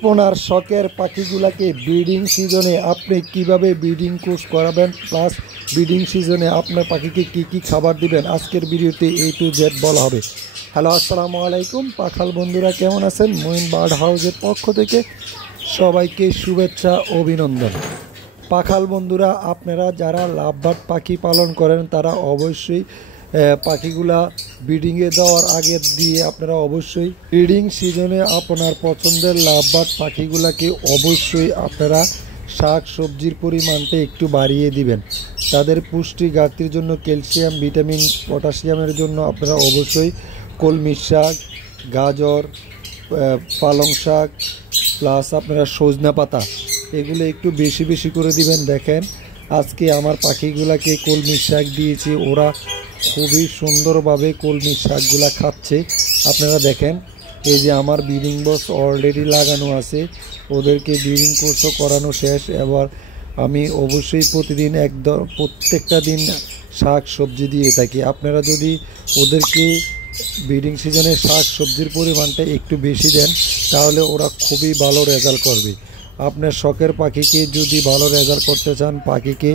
আপনার শখের পাখিগুলাকে ব্রিডিং সিজনে আপনি কিভাবে ব্রিডিং কোর্স করাবেন, প্লাস ব্রিডিং সিজনে আপনার পাখিকে কি কি খাবার দিবেন, আজকের ভিডিওতে A to Z বলা হবে। হ্যালো, আসসালামু আলাইকুম পাখাল বন্ধুরা, কেমন আছেন? মঈন বার্ড হাউসের পক্ষ থেকে সবাইকে শুভেচ্ছা, অভিনন্দন। পাখাল বন্ধুরা, আপনারা যারা লাভবার্ড পাখি পালন করেন তারা অবশ্যই পাখিগুলা ব্রিডিংয়ে দেওয়ার আগে দিয়ে আপনারা অবশ্যই ব্রিডিং সিজনে আপনার পছন্দের লাভবার্ড পাখিগুলাকে অবশ্যই আপনারা শাক সবজির পরিমাণটা একটু বাড়িয়ে দিবেন। তাদের পুষ্টি ঘাটতির জন্য ক্যালসিয়াম, ভিটামিন, পটাশিয়ামের জন্য আপনারা অবশ্যই কলমি শাক, গাজর, পালং শাক, প্লাস আপনারা সজনা পাতা এগুলো একটু বেশি বেশি করে দিবেন। দেখেন, আজকে আমার পাখিগুলাকে কলমি শাক দিয়েছি, ওরা খুবই সুন্দরভাবে কলমি শাকগুলা খাচ্ছে। আপনারা দেখেন, এই যে আমার ব্রিডিং বক্স অলরেডি লাগানো আছে, ওদেরকে ব্রিডিং কোর্সও করানো শেষ। এবার আমি অবশ্যই প্রতিদিন প্রত্যেকটা দিন শাক সবজি দিয়ে থাকি। আপনারা যদি ওদেরকে ব্রিডিং সিজনে শাক সবজির পরিমাণটা একটু বেশি দেন তাহলে ওরা খুবই ভালো রেজাল্ট করবে। আপনার শখের পাখিকে যদি ভালো রেজাল্ট করতে চান, পাখিকে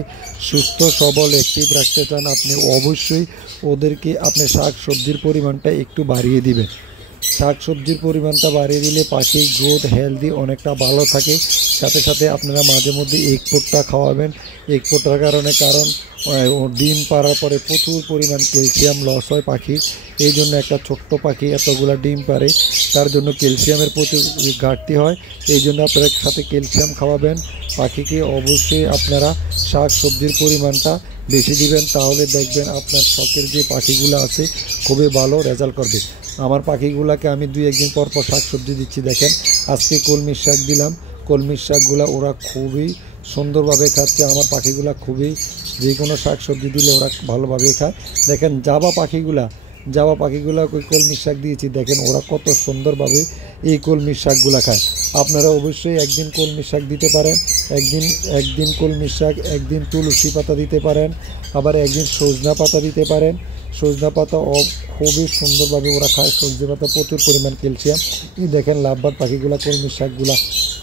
সুস্থ সবল অ্যাক্টিভ রাখতে চান, আপনি অবশ্যই ওদেরকে আপনি শাক সবজির পরিমাণটা একটু বাড়িয়ে দিবেন। শাক সবজির পরিমাণটা বাড়িয়ে দিলে পাখির গ্রোথ হেলদি অনেকটা ভালো থাকে। সাথে সাথে আপনারা মাঝে মধ্যে এগ পোটটা খাওয়াবেন। এগ পোটার কারণ ডিম পাড়ার পরে প্রচুর পরিমাণ ক্যালসিয়াম লস হয় পাখির। এই জন্য একটা ছোট্ট পাখি এতগুলা ডিম পারে, তার জন্য ক্যালসিয়ামের প্রচুর ঘাটতি হয়। এই জন্য আপনারা সাথে ক্যালসিয়াম খাওয়াবেন। পাখিকে অবশ্যই আপনারা শাক সবজির পরিমাণটা বেশি দিবেন, তাহলে দেখবেন আপনার শখের যে পাখিগুলো আছে খুবই ভালো রেজাল্ট করবে। আমার পাখিগুলাকে আমি 2-1 দিন পর পর শাক সবজি দিচ্ছি। দেখেন, আজকে কলমির শাক দিলাম। কলমির শাকগুলা ওরা খুবই সুন্দরভাবে খাচ্ছে। আমার পাখিগুলা খুবই, যে কোনো শাক সবজি দিলে ওরা ভালোভাবে খায়। দেখেন, জাবা পাখিগুলা কলমির শাক দিয়েছি, দেখেন ওরা কত সুন্দরভাবে এই কলমির শাকগুলা খায়। আপনারা অবশ্যই একদিন কলমির শাক দিতে পারেন, একদিন কলমির শাক, একদিন তুলসী পাতা দিতে পারেন, আবার একদিন সজনা পাতা দিতে পারেন। সজনা পাতা খুবই সুন্দরভাবে ওরা খায়। সজনা পাতা প্রচুর পরিমাণ ক্যালসিয়াম। এই দেখেন লাভবার্ড পাখিগুলা কলমির শাকগুলা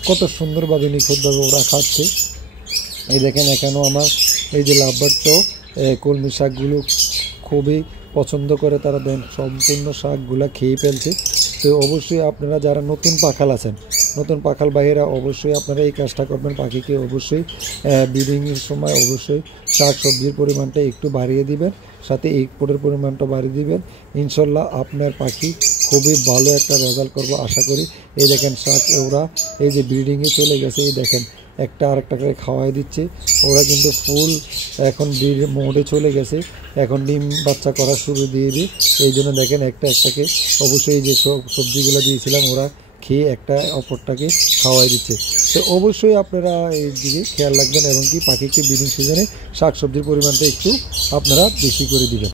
কত সুন্দরভাবে নিখুঁতভাবে ওরা খাচ্ছে। এই দেখেন, এখানেও আমার এই যে লাভবার্ডটাও কলমি শাকগুলো খুবই পছন্দ করে, তারা দেন সম্পূর্ণ শাকগুলা খেয়ে ফেলছে। তো অবশ্যই আপনারা যারা নতুন পাখাল আছেন, নতুন পাখাল ভাইয়েরা, অবশ্যই আপনারা এই কাজটা করবেন। পাখিকে অবশ্যই ব্রিডিংয়ের সময় অবশ্যই শাক সবজির পরিমাণটা একটু বাড়িয়ে দিবেন, সাথে এগ পোটের পরিমাণটা বাড়িয়ে দিবেন। ইনশাল্লাহ আপনার পাখি খুবই ভালো একটা রেজাল্ট করবো আশা করি। এই দেখেন শাক ওরা এই যে ব্রিডিংয়ে চলে গেছে, এই দেখেন একটা আরেকটা করে খাওয়াই দিচ্ছে। ওরা কিন্তু ফুল এখন ব্রিড মোডে চলে গেছে, এখন ডিম বাচ্চা করা শুরু দিয়ে দিই। এই জন্য দেখেন একটাকে অবশ্যই যে সবজিগুলো দিয়েছিলাম ওরা খেয়ে একটা অপরটাকে খাওয়াই দিচ্ছে। তো অবশ্যই আপনারা এই দিকে খেয়াল রাখবেন এবং কি পাখিকে ব্রিডিং সিজনে শাক সবজির পরিমাণটা একটু আপনারা বেশি করে দিবেন।